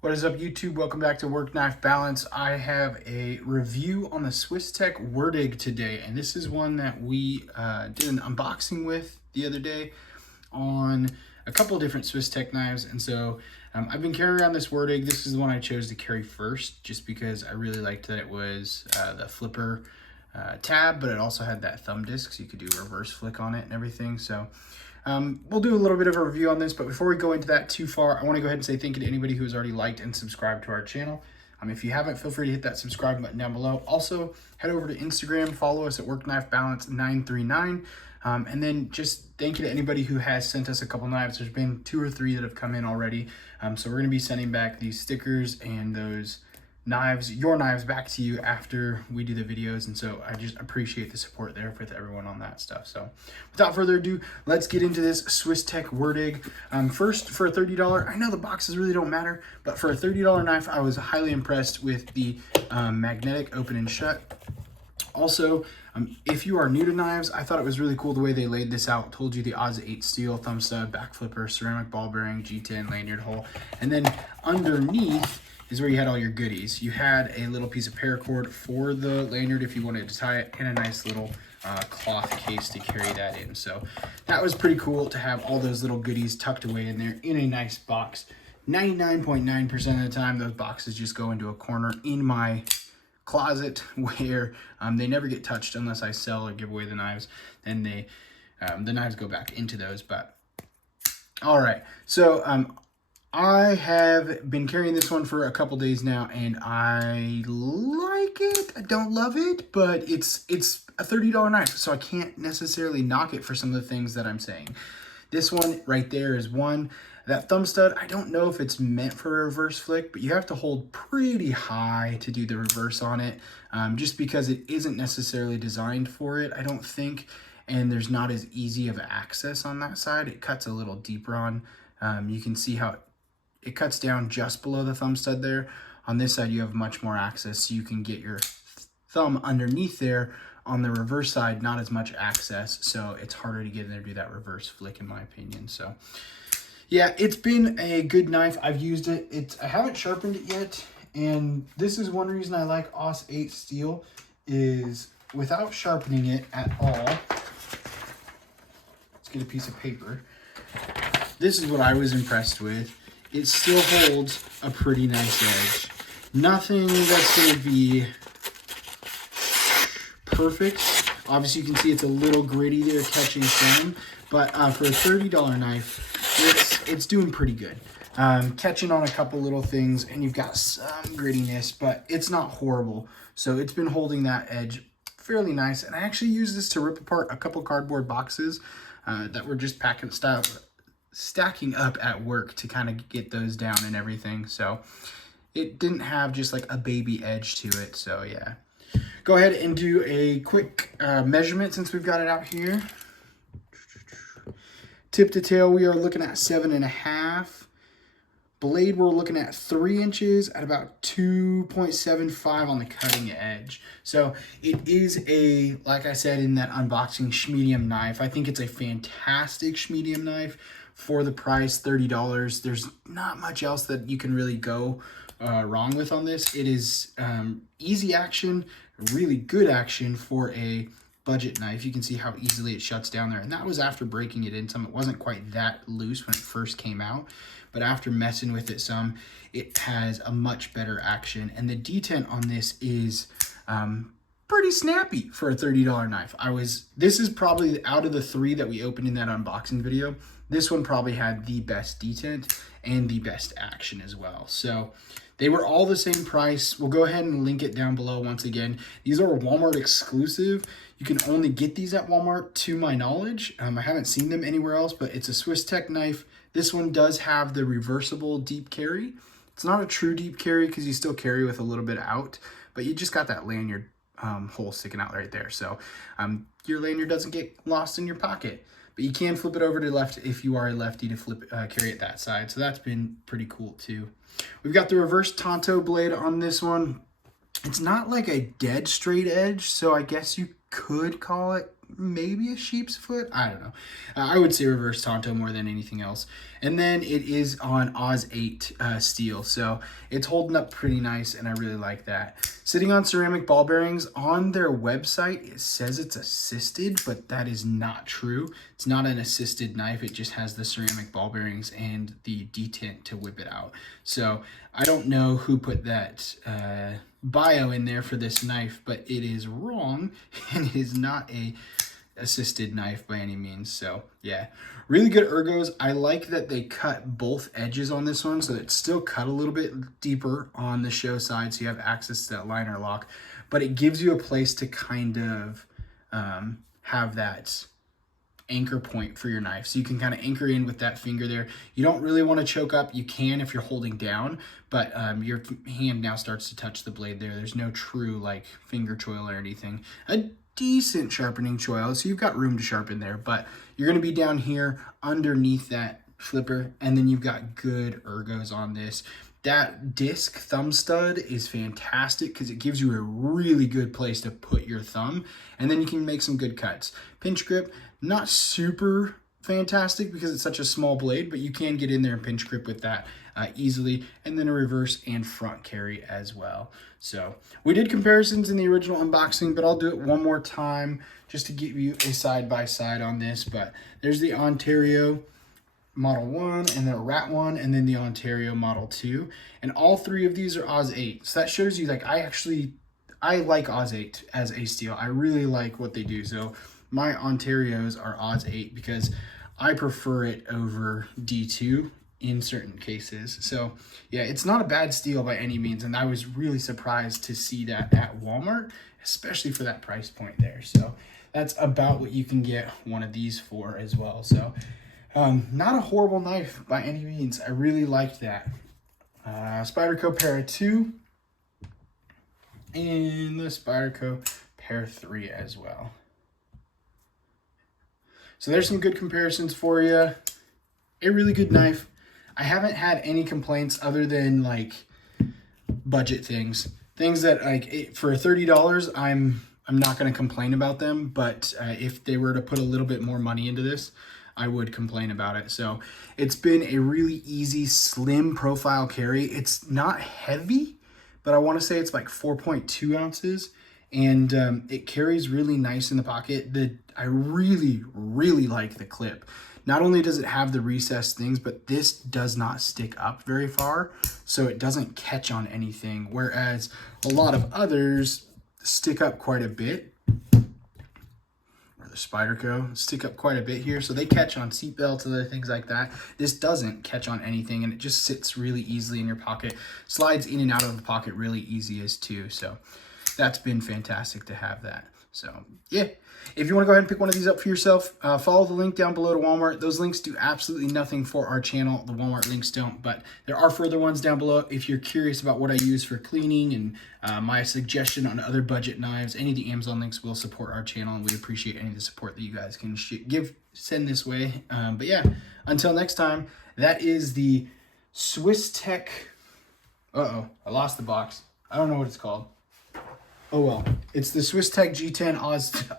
What is up, YouTube? Welcome back to Work Knife Balance. I have a review on the Swisstech Werdig today, and this is one that we did an unboxing with the other day on a couple of different Swisstech knives. And so I've been carrying around this Werdig. This is the one I chose to carry first just because I really liked that it was the flipper tab, but it also had that thumb disc, so you could do reverse flick on it and everything. So we'll do a little bit of a review on this, but before we go into that too far, I want to go ahead and say thank you to anybody who has already liked and subscribed to our channel. If you haven't, feel free to hit that subscribe button down below. Also, head over to Instagram, follow us at WorkKnifeBalance939. And then just thank you to anybody who has sent us a couple knives. There's been 2 or 3 that have come in already. So we're going to be sending back these stickers and those knives, your knives, back to you after we do the videos. And so I just appreciate the support there with everyone on that stuff. So without further ado, let's get into this Swisstech Werdig. First, for a $30, I know the boxes really don't matter, but for a $30 knife, I was highly impressed with the magnetic open and shut. Also, if you are new to knives, I thought it was really cool the way they laid this out. Told you the odds 8 steel, thumb stud, back flipper, ceramic ball bearing, G10, lanyard hole. And then underneath is where you had all your goodies. You had a little piece of paracord for the lanyard if you wanted to tie it, and a nice little cloth case to carry that in. So that was pretty cool to have all those little goodies tucked away in there in a nice box. 99.9% of the time, those boxes just go into a corner in my closet where they never get touched unless I sell or give away the knives. Then the knives go back into those. But all right, so I have been carrying this one for a couple days now, and I like it. I don't love it, but it's a $30 knife, so I can't necessarily knock it for some of the things that I'm saying. This one right there is one. That thumb stud, I don't know if it's meant for a reverse flick, but you have to hold pretty high to do the reverse on it, just because it isn't necessarily designed for it, I don't think, and there's not as easy of access on that side. It cuts a little deeper on. You can see how it cuts down just below the thumb stud there. On this side, you have much more access, so you can get your thumb underneath there. On the reverse side, not as much access, so it's harder to get in there to do that reverse flick, in my opinion. So yeah, it's been a good knife. I've used it. I haven't sharpened it yet, and this is one reason I like AUS 8 steel, is without sharpening it at all. Let's get a piece of paper. This is what I was impressed with. It still holds a pretty nice edge. Nothing that's going to be perfect. Obviously, you can see it's a little gritty there catching foam, but for a $30 knife, it's doing pretty good. Catching on a couple little things, and you've got some grittiness, but it's not horrible. So it's been holding that edge fairly nice. And I actually used this to rip apart a couple cardboard boxes that were just stacking up at work to kind of get those down and everything. So it didn't have just like a baby edge to it. So yeah, go ahead and do a quick measurement since we've got it out here. Tip to tail, we are looking at 7.5. Blade, we're looking at 3 inches at about 2.75 on the cutting edge. So it is a, like I said in that unboxing, schmedium knife. I think it's a fantastic schmedium knife for the price, $30. There's not much else that you can really go wrong with on this. It is easy action, really good action for a budget knife. You can see how easily it shuts down there, and that was after breaking it in some. It wasn't quite that loose when it first came out, but after messing with it some, it has a much better action, and the detent on this is pretty snappy for a $30 knife. This is probably, out of the 3 that we opened in that unboxing video, this one probably had the best detent and the best action as well. So they were all the same price. We'll go ahead and link it down below once again. These are Walmart exclusive. You can only get these at Walmart, to my knowledge. I haven't seen them anywhere else, but it's a Swisstech knife. This one does have the reversible deep carry. It's not a true deep carry because you still carry with a little bit out, but you just got that lanyard hole sticking out right there. So your lanyard doesn't get lost in your pocket, but you can flip it over to left if you are a lefty to carry it that side. So that's been pretty cool too. We've got the reverse Tonto blade on this one. It's not like a dead straight edge, so I guess you could call it maybe a sheep's foot. I don't know. I would say reverse Tonto more than anything else. And then it is on Oz 8 steel. So it's holding up pretty nice, and I really like that. Sitting on ceramic ball bearings, on their website, it says it's assisted, but that is not true. It's not an assisted knife. It just has the ceramic ball bearings and the detent to whip it out. So I don't know who put that bio in there for this knife, but it is wrong, and it is not a assisted knife by any means. So yeah, really good ergos. I like that they cut both edges on this one, so it's still cut a little bit deeper on the show side, so you have access to that liner lock, but it gives you a place to kind of have that anchor point for your knife, so you can kind of anchor in with that finger there. You don't really want to choke up. You can if you're holding down, but your hand now starts to touch the blade there. There's no true like finger choil or anything. A decent sharpening choil, so you've got room to sharpen there, but you're going to be down here underneath that flipper, and then you've got good ergos on this. That disc thumb stud is fantastic because it gives you a really good place to put your thumb, and then you can make some good cuts. Pinch grip, not super fantastic because it's such a small blade, but you can get in there and pinch grip with that easily, and then a reverse and front carry as well. So we did comparisons in the original unboxing, but I'll do it one more time just to give you a side-by-side on this. But there's the Ontario Model 1 and the Rat 1, and then the Ontario Model 2, and all three of these are Oz 8. So that shows you, like, I like Oz 8 as a steel. I really like what they do. So my Ontarios are Oz 8 because I prefer it over D2 in certain cases. So yeah, it's not a bad steel by any means, and I was really surprised to see that at Walmart, especially for that price point there. So that's about what you can get one of these for as well. So not a horrible knife by any means. I really liked that. Spyderco Para 2 and the Spyderco Para 3 as well. So there's some good comparisons for you. A really good knife. I haven't had any complaints other than like budget things that like for $30, I'm not going to complain about them. But if they were to put a little bit more money into this, I would complain about it. So it's been a really easy, slim profile carry. It's not heavy, but I want to say it's like 4.2 ounces. And it carries really nice in the pocket. I really, really like the clip. Not only does it have the recessed things, but this does not stick up very far, so it doesn't catch on anything, whereas a lot of others stick up quite a bit. Or the Spyderco stick up quite a bit here, so they catch on seatbelts and other things like that. This doesn't catch on anything, and it just sits really easily in your pocket. Slides in and out of the pocket really easy as too, so that's been fantastic to have that. So yeah, if you want to go ahead and pick one of these up for yourself, follow the link down below to Walmart. Those links do absolutely nothing for our channel. The Walmart links don't, but there are further ones down below. If you're curious about what I use for cleaning and my suggestion on other budget knives, any of the Amazon links will support our channel, and we appreciate any of the support that you guys can send this way. But yeah, until next time, that is the Swiss Tech. I lost the box. I don't know what it's called. Oh well, it's the Swiss Tech G10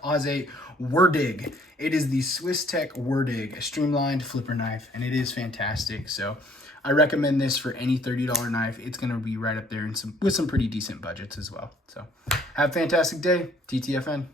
Oz 8 Werdig. It is the Swiss Tech Werdig, a streamlined flipper knife, and it is fantastic. So I recommend this for any $30 knife. It's going to be right up there with some pretty decent budgets as well. So have a fantastic day. TTFN.